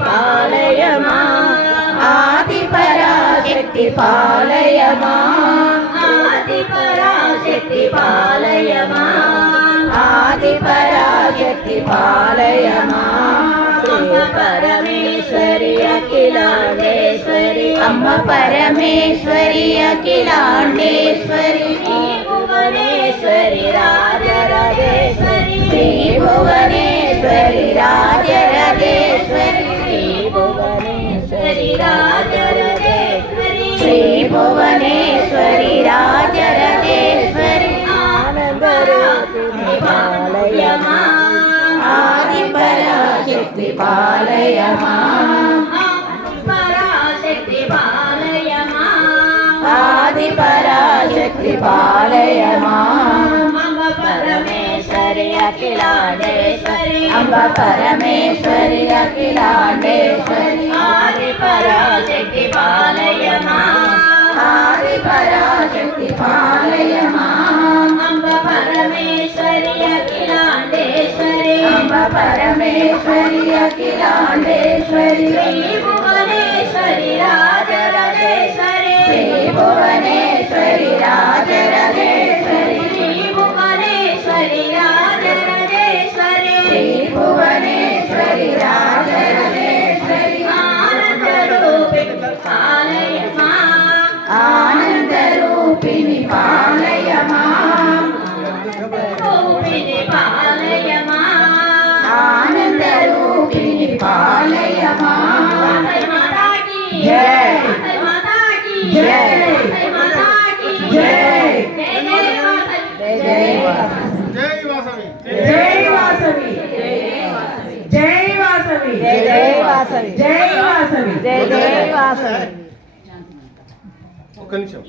పాలయమా ఆది పరాశక్తి పాలయమా ఆది పరాశక్తి పాలయమా ఆది పరాశక్తి పాలయమా పరమేశ్వరి అఖిలాండేశ్వరి అమ్మ పరమేశ్వరి అఖిలాండేశ్వరి భువనేశ్వరి రాజరాజేశ్వరి శ్రీ భువనేశ్వరి భువనేశ్వరి రాజరాజేశ్వరి శ్రీ భువనేశ్వరి రాజరాజేశ్వరి ఆనందరూపిణి పాలయమా ఆది పరాశక్తి పాలయమా పరాశక్తి పాలయమా ఆది పరాశక్తి పాలయమా అంబ పరమేశ్వరి అఖిలాండేశ్వరి అంబ పరమేశ్వరి పరాశక్తి పాలయమా అంబ పరమేశ్వరి అఖిలాండేశ్వరి అంబ పరమేశ్వరి అఖిలాండేశ్వరి శ్రీ భువనేశ్వరి రాజరాజేశ్వరి శ్రీ భువనేశ్వరి రాజరాజేశ్వరి శ్రీ ఆనందరూపిణి పాలయమా? రూపిణి పాలయమా? ఆనందరూపిణి పాలయమా? జై. జై. జై వాసవి. జై వాసవి. జై వాసవి. జై వాసవి. జై వాసవి. జై వాసవి. ఒక్క నిమిషం.